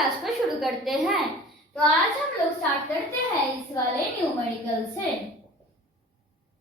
Class को शुरू करते हैं। तो आज हम लोग स्टार्ट करते हैं इस वाले न्यूमेरिकल से।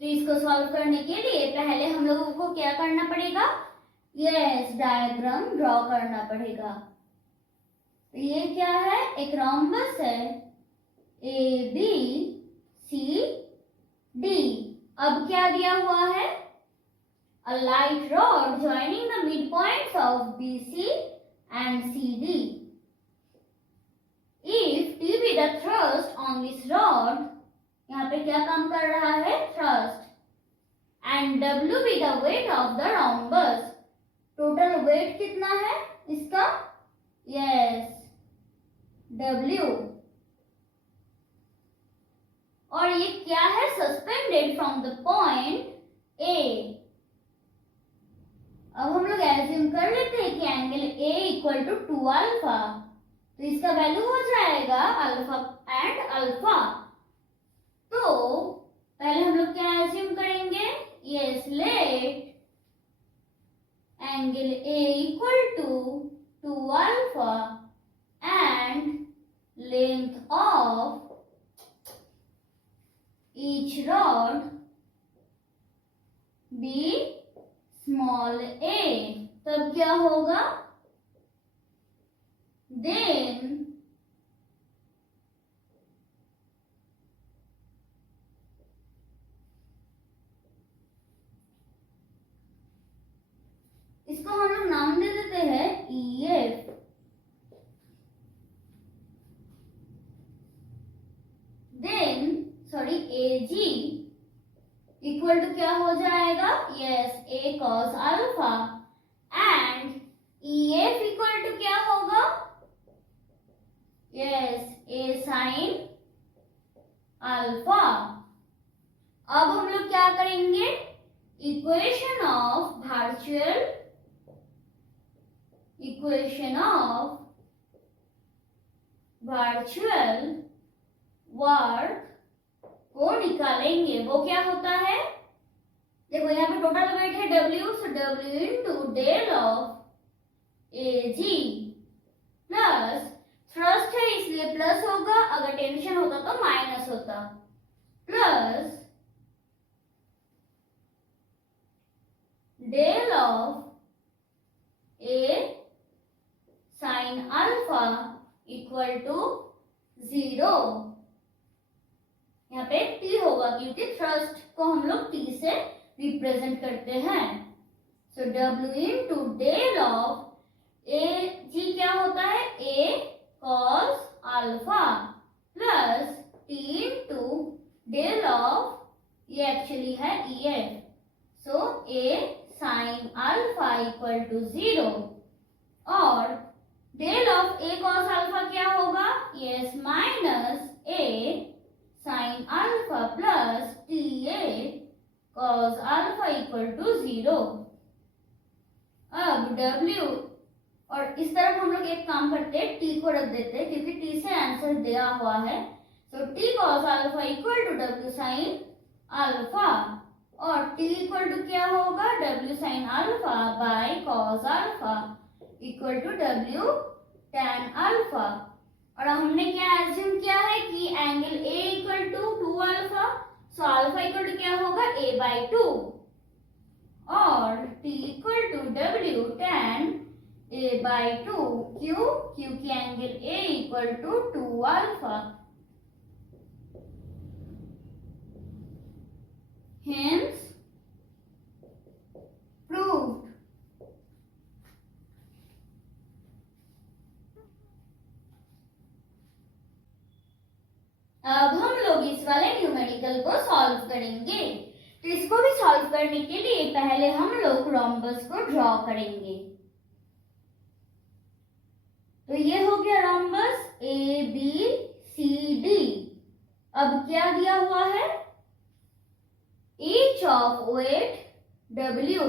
तो इसको सॉल्व करने के लिए पहले हम लोगों को क्या करना पड़ेगा? यस, डायग्राम ड्रॉ करना पड़ेगा। तो ये क्या है? एक रोम्बस है, ए बी सी डी। अब क्या दिया हुआ है? A light rod joining the midpoints of BC and CD. If T be the thrust on this rod, यहाँ पे क्या काम कर रहा है? Thrust. And W be the weight of the rhombus. Total weight कितना है इसका? Yes, W. और ये क्या है? Suspended from the point A. अब हम लोग एज्यूम कर लेते हैं कि angle A equal to 2 alpha. तो इसका वैल्यू हो जाएगा अल्फा एंड अल्फा। तो पहले हम लोग क्या एज्यूम करेंगे? Yes, let angle A equal to 2 alpha and length of each rod be small a। तब क्या होगा? देन इसको हम लोग नाम दे देते हैं EF। Then AG equal to क्या हो जाएगा? Yes, A cos alpha and EF equal to क्या होगा? Yes, A sin alpha. अब हम लोग क्या करेंगे? इक्वेशन ऑफ वर्चुअल वर्क को निकालेंगे। वो क्या होता है? देखो यहाँ पे टोटल वेट है W, so W into del of AG plus thrust है इसलिए प्लस होगा, अगर टेंशन होता तो माइनस होता, plus del of A sine alpha equal to 0। यहाँ पे T होगा क्योंकि थ्रस्ट को हम लोग T से रिप्रेजेंट करते हैं। So W into del of A G क्या होता है? A cos alpha plus T into del of ये एक्चुअली है EF। So A sine alpha equal to 0 और del of A cos alpha क्या होगा? Yes, minus A sine alpha plus TA cos alpha equal to 0। अब W और इस तरफ हम लोग एक काम करते हैं, T को रख देते हैं क्योंकि T से आंसर दिया हुआ है। तो T cos alpha equal to W sine alpha और T इक्वल टू क्या होगा? W sine alpha by cos alpha equal to W tan alpha. और हमने क्या एज्यूम किया है कि angle A equal to 2 alpha, so alpha equal to क्या होगा? A बाई 2 और T equal to W tan A by 2। क्यों? क्योंकि angle A equal to 2 alpha. Hence proved। अब हम लोग इस वाले न्यूमेरिकल को सॉल्व करेंगे। तो इसको भी सॉल्व करने के लिए पहले हम लोग रोम्बस को ड्रॉ करेंगे। तो ये हो गया रोम्बस ABCD। अब क्या दिया हुआ है? Each of weight W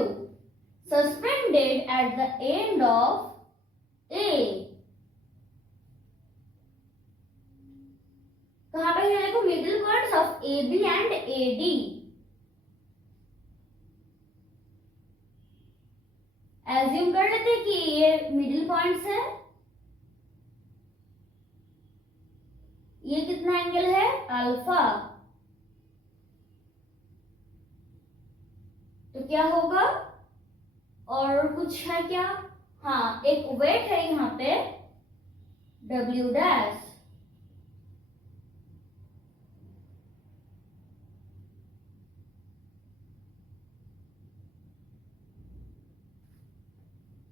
suspended at the end of A। तो यहाँ पे देखो middle points of AB and AD। Assume कर लेते कि ये मिडिल पॉइंट्स है ये कितना एंगल है, अल्फा। तो क्या होगा, और कुछ है क्या, हाँ एक वेट है यहाँ पे W डैश,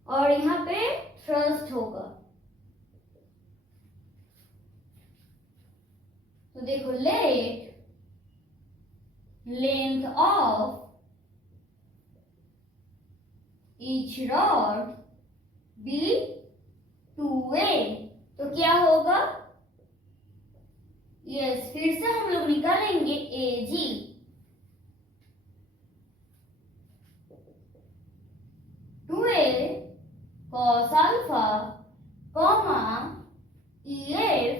और यहाँ पे थ्रस्ट होगा। तो देखो, let length of each rod be 2a। तो क्या होगा, यस, फिर से हम लोग निकालेंगे AG, 2a cos alpha comma EF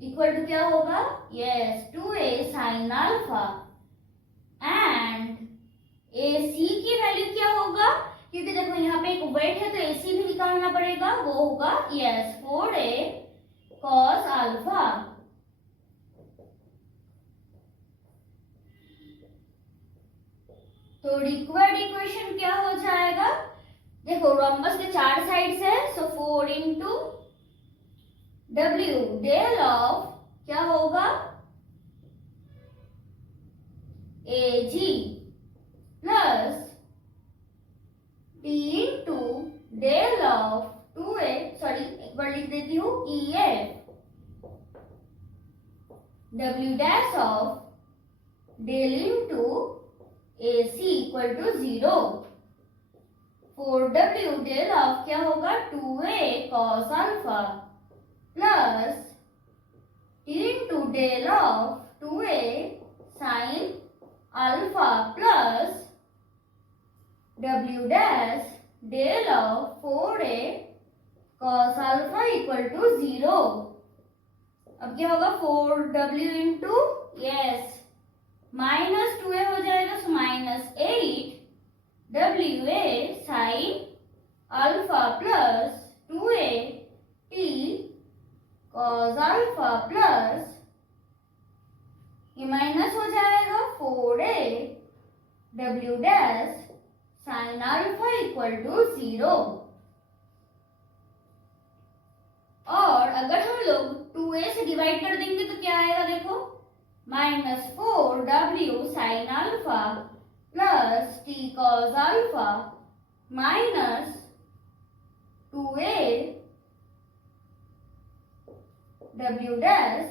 equal to क्या होगा, yes 2a sin alpha, and AC की वैल्यू क्या होगा, क्योंकि देखो यहाँ पे एक वेट है तो AC भी निकालना पड़ेगा, वो होगा यस 4a cos अल्फा। तो रिक्वायर्ड इक्वेशन क्या हो जाएगा, देखो रोम्बस के 4 साइड्स है, so 4 into W del of क्या होगा, AG plus T into del of 2a, sorry एक बार लिख देती हूँ, EF W dash of del into AC equal to 0, 4W del of क्या होगा, 2a cos alpha plus T into del of 2a sin alpha plus W dash del of 4a cos alpha equal to 0। अब क्या होगा, 4W into yes minus 2a हो जाएगा, so minus 8WA sin alpha plus 2a T cos alpha plus ये minus हो जाएगा 4a W dash sin alpha equal to 0। और अगर हम लोग 2a से डिवाइड कर देंगे तो क्या आएगा, देखो minus 4W sin alpha plus T cos alpha minus 2a W dash,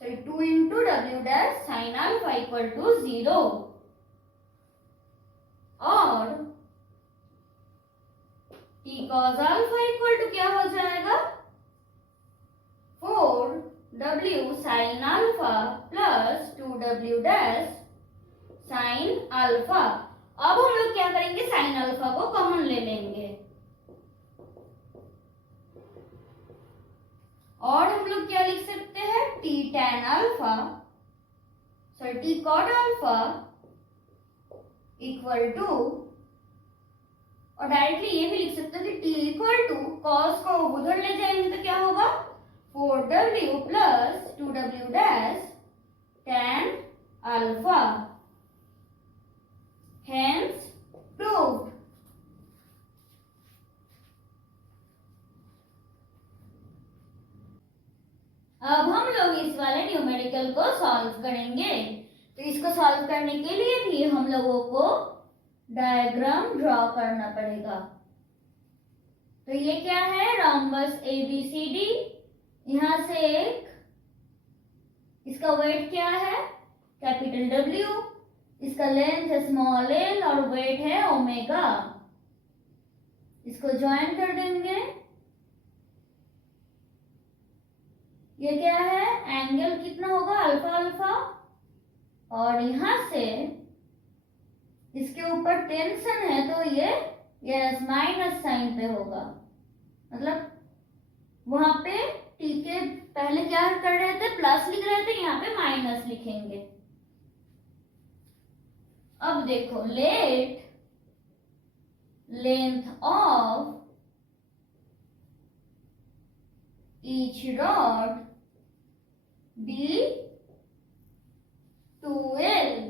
sorry 2 into W dash sin alpha equal to 0। और T cos alpha equal to क्या हो जाएगा, 4W sin alpha plus 2W dash sin alpha. अब हम लोग क्या करेंगे, sin alpha को कॉमन ले लेंगे और हम लोग क्या लिख सकते हैं, T tan alpha, sorry T cot alpha equal to, और डायरेक्टली ये भी लिख सकते हो कि T इक्वल टू cos को उधर ले जाएंगे तो क्या होगा, 4W plus 2W dash tan alpha, hence proved. अब हम लोग इस वाले न्यूमेरिकल को सॉल्व करेंगे। तो इसको सॉल्व करने के लिए भी हम लोगों को डायग्राम ड्रॉ करना पड़ेगा। तो ये क्या है, रोम्बस ABCD, यहां से एक, इसका वेट क्या है, कैपिटल W, इसका लेंथ है स्मॉल l और वेट है ओमेगा। इसको ज्वाइन कर देंगे, ये क्या है, एंगल कितना होगा, अल्फा अल्फा, और यहां से इसके ऊपर टेंशन है तो ये यस माइनस साइन पे होगा, मतलब वहां पे टी के पहले क्या कर रहे थे, प्लस लिख रहे थे, यहाँ पे माइनस लिखेंगे। अब देखो, let length of each rod D 2l,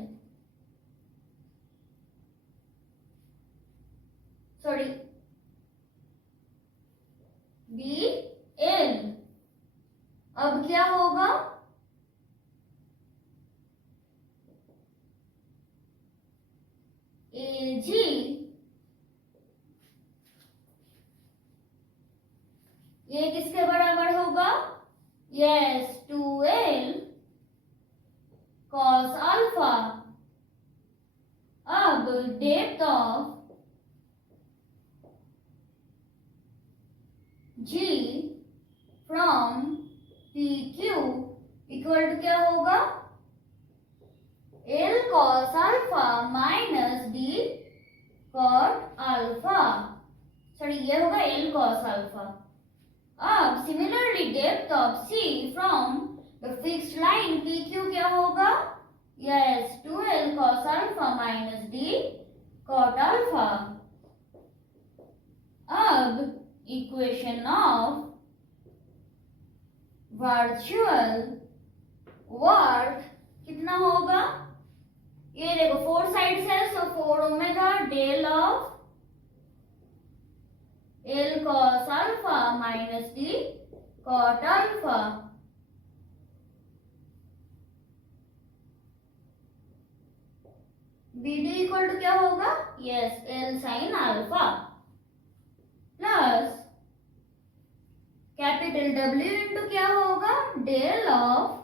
sorry dl। अब क्या होगा, ag, ये किसके बराबर होगा, यस 2l cos अल्फा। अब depth of g from PQ equal to क्या होगा, L cos alpha minus D cot alpha, sorry ये होगा L cos अल्फा। अब सिमिलरली डेप्थ ऑफ C फ्रॉम द फिक्स्ड लाइन PQ क्या होगा, yes 2L cos alpha minus D cot alpha. अब equation of virtual work कितना होगा, ये देखो 4 साइड्स है, so 4 omega del of L cos alpha minus D cot alpha. BD equal to क्या होगा, yes L sin alpha plus capital W into क्या होगा, del of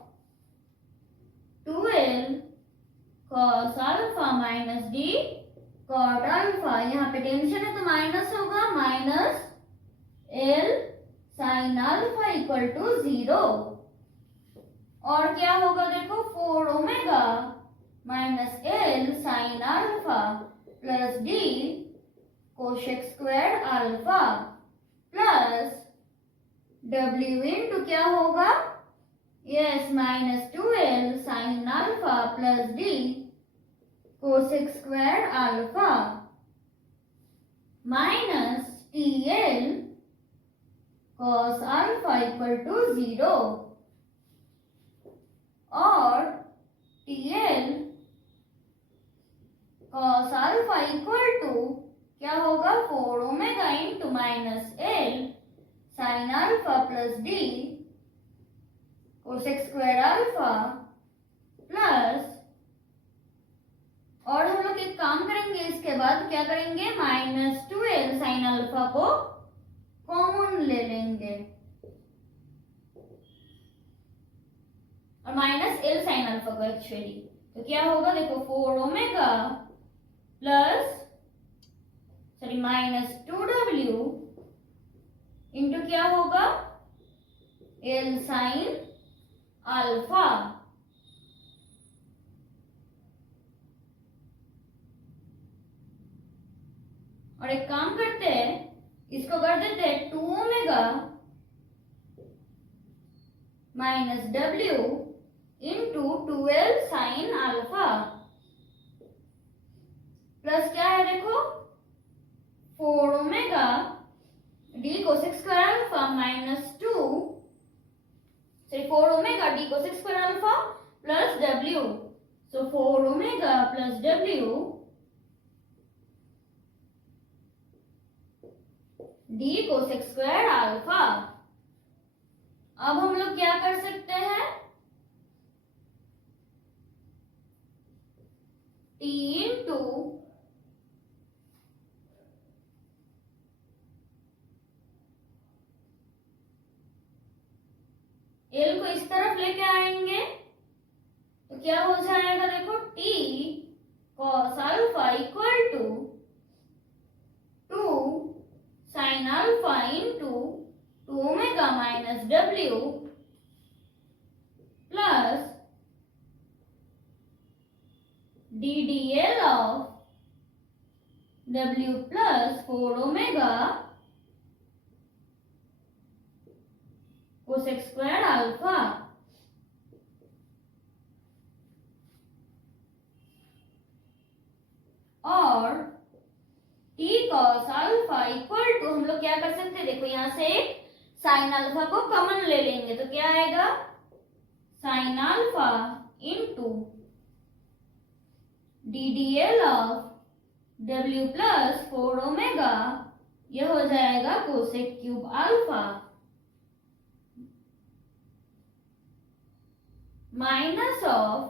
2L cos alpha minus D cot alpha. यहाँ पे tension है तो minus होगा, minus L sin alpha equal to 0। और क्या होगा देखो, 4 omega minus L sin alpha plus D cosec square alpha plus W into क्या होगा, yes minus 2L sin alpha plus D cosec square alpha minus TL cos alpha equal to 0। और TL cos alpha equal to क्या होगा, 4 omega into minus L sin alpha plus D cosec square alpha plus, और हम लोग एक काम करेंगे, इसके बाद क्या करेंगे, माइनस 2L sin अल्फा को कॉमन ले लेंगे और माइनस L sin अल्फा को एक्चुअली, तो क्या होगा देखो 4 omega plus sorry minus 2W into क्या होगा, L sin अल्फा। और एक काम करते हैं, इसको कर देते हैं 2 omega minus W into 2L sin alpha plus क्या है देखो 4 omega D cosec square alpha minus 2 sorry 4 omega D cosec square alpha plus W, सो 4 omega plus W D cosec square alpha. अब हम लोग क्या कर सकते हैं, T इंटू L को इस तरफ लेके आएंगे तो क्या हो जाएगा देखो, T cos alpha equal to 2 sin alpha into 2 omega minus W plus DDL of W plus 4 omega cosec square alpha. और T cos alpha equal to हम लोग क्या कर सकते हैं, देखो यहां से साइन अल्फा को कॉमन ले लेंगे तो क्या आएगा, sine alpha into DDL of W plus 4 omega, यह हो जाएगा cosec cube alpha minus of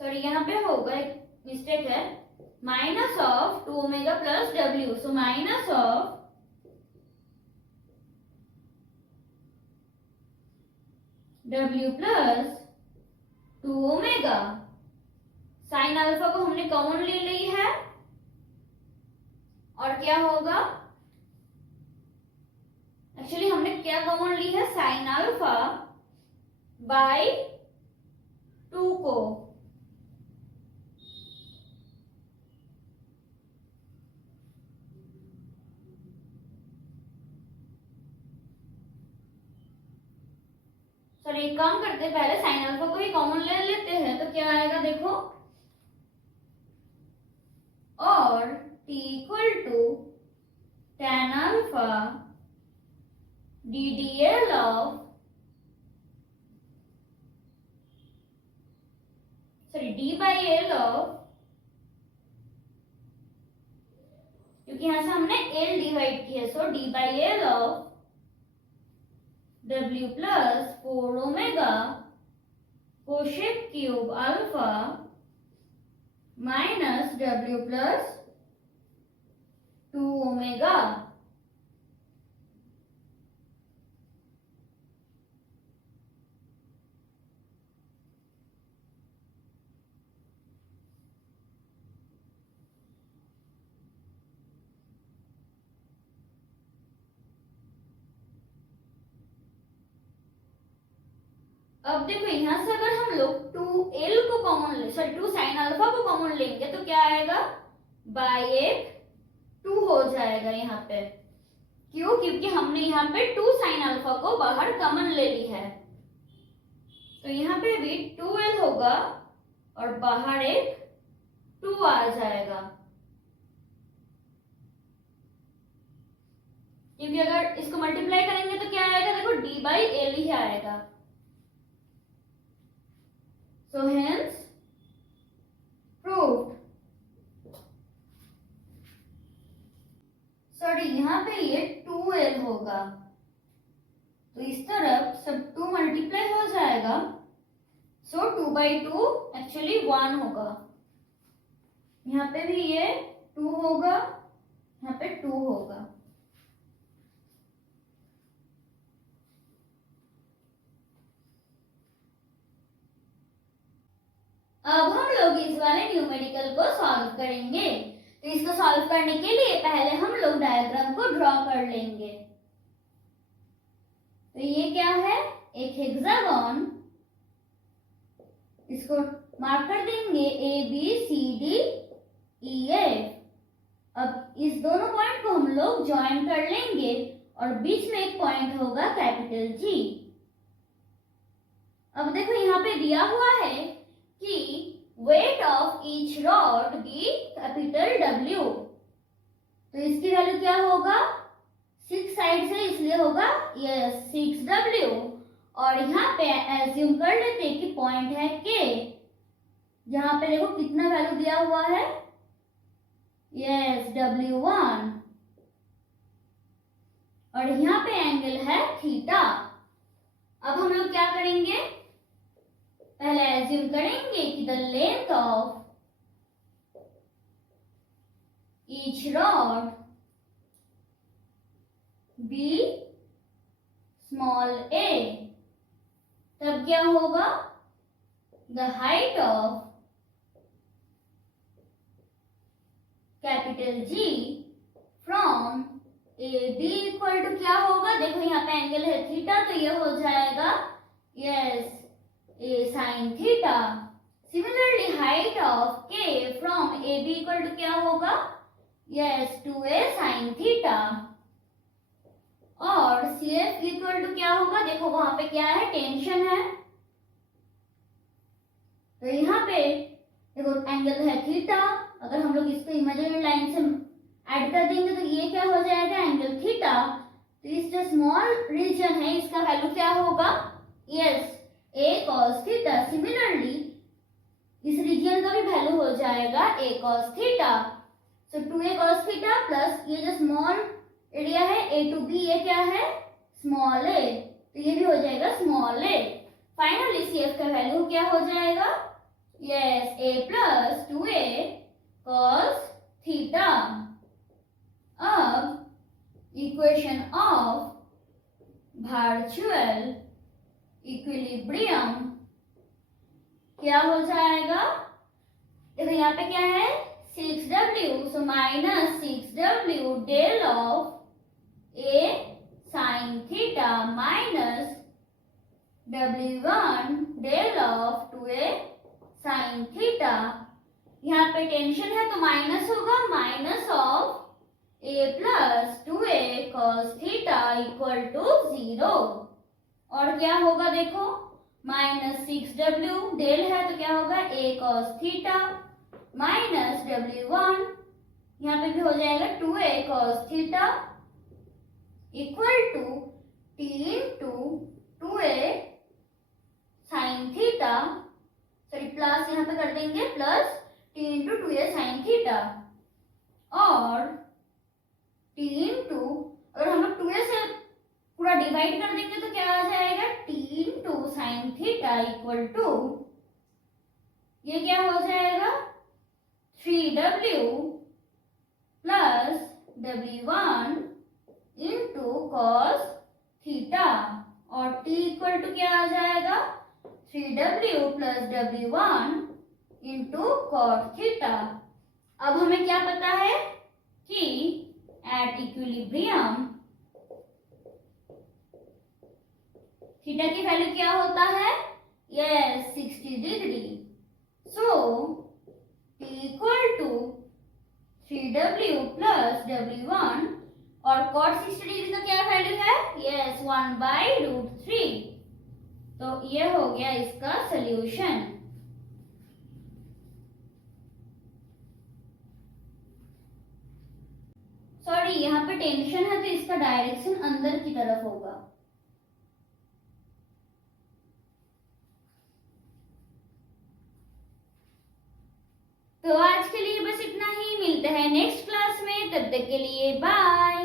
sorry यहाँ पे होगा एक मिस्टेक है, minus of 2 omega plus W, so minus of W plus 2 omega. Sine alpha को हमने कॉमन ले ली है और क्या होगा, एक्चुअली हमने क्या कॉमन ली है, साइन अल्फा बाय 2 को, सॉरी एक काम करते हैं, पहले साइन अल्फा को ही कॉमन ले लेते हैं, तो क्या आएगा देखो, और t equal to tan alpha DDL of sorry d by L of, क्योंकि यहां से हमने l डिवाइड किया, so d by L of W plus 4 omega cosec cube alpha minus W plus 2 omega. अब देखो यहां से अगर हम लोग 2l को कॉमन ले, सॉरी 2 साइन अल्फा को कॉमन लेंगे तो क्या आएगा, बाय एक 2 हो जाएगा यहाँ पे, क्यों, क्योंकि हमने यहाँ पे 2 साइन अल्फा को बाहर कॉमन ले ली है, तो यहाँ पे भी 2l होगा और बाहर एक 2 आ जाएगा, क्योंकि अगर इसको मल्टीप्लाई करेंगे तो क्या आएगा, देखो d बाई एल ही आएगा। So hence proved। सॉरी यहाँ पे ये 2l होगा, तो इस तरफ सब 2 मल्टीप्लाई हो जाएगा, सो 2 बाई 2 एक्चुअली 1 होगा, यहाँ पे भी ये 2 होगा, यहाँ पे 2 होगा। अब हम लोग इस वाले न्यूमेरिकल को सॉल्व करेंगे, तो इसको सॉल्व करने के लिए पहले हम लोग डायग्राम को ड्रॉ कर लेंगे। तो ये क्या है, एक हेक्सागन, इसको मार्क कर देंगे ABCDEF। अब इस दोनों पॉइंट को हम लोग ज्वाइन कर लेंगे और बीच में एक पॉइंट होगा कैपिटल G। अब देखो यहाँ पे दिया हुआ है कि weight of each rod be capital W, तो इसकी वैल्यू क्या होगा, 6 साइड से इसलिए होगा ये 6W, और यहाँ पे एज्यूम कर लेते कि पॉइंट है K, जहाँ पे देखो कितना वैल्यू दिया हुआ है, यस W1, और यहाँ पे एंगल है थीटा। अब हम लोग क्या करेंगे, पहले एज्यूम करेंगे कि the length of each rod be small a, तब क्या होगा, the height of capital G from AB equal to क्या होगा, देखो यहाँ पे एंगल है थीटा, तो ये हो जाएगा yes A sin theta। Similarly, height of K from AB equal to क्या होगा, yes 2A sin theta, और CF equal to क्या होगा, देखो वहां पे क्या है, टेंशन है, तो यहाँ पे देखो एंगल है थीटा, अगर हम लोग इसको इमेजिनरी लाइन से ऐड कर देंगे तो ये क्या हो जाएगा, एंगल थीटा, तो इस जो स्मॉल रीजन है इसका वैल्यू क्या होगा, yes a cos theta. Similarly इस रीजन का भी वैल्यू हो जाएगा a cos theta. So 2a cos theta plus ये जो स्मॉल एरिया है a टू b, ये क्या है स्मॉल a, तो ये भी हो जाएगा स्मॉल a। फाइनली CF का वैल्यू क्या हो जाएगा, yes a plus 2a cos theta. अब इक्वेशन ऑफ वर्चुअल इक्विलिब्रियम क्या हो जाएगा, देखो यहाँ पे क्या है 6w, so minus 6w del of a sin theta minus w1 del of 2a sin theta. यहाँ पे टेंशन है तो माइनस होगा, minus of a plus 2a cos theta equal to 0। और क्या होगा देखो, माइनस 6w डेल है तो क्या होगा a cos theta minus w1, यहाँ पे भी हो जाएगा 2a cos theta equal to t into 2a sin theta, sorry plus यहाँ पे कर देंगे plus t into 2a sin theta, और t इंटू अगर हम लोग 2a से पूरा डिवाइड कर देंगे तो क्या आ जाएगा t into sine theta equal to, ये क्या हो जाएगा 3w plus w1 into cos theta, और t इक्वल टू क्या आ जाएगा 3w plus w1 into cot theta. अब हमें क्या पता है कि एट इक्विलिब्रियम थीटा की वैल्यू क्या होता है, yes 60 degree. So t equal to 3w plus w1, और cot 60 डिग्री का क्या वैल्यू है, यस 1/√3। तो ये हो गया इसका सॉल्यूशन। सॉरी यहाँ पे टेंशन है तो इसका डायरेक्शन अंदर की तरफ होगा। तो आज के लिए बस इतना ही, मिलते हैं नेक्स्ट क्लास में, तब तक के लिए बाय।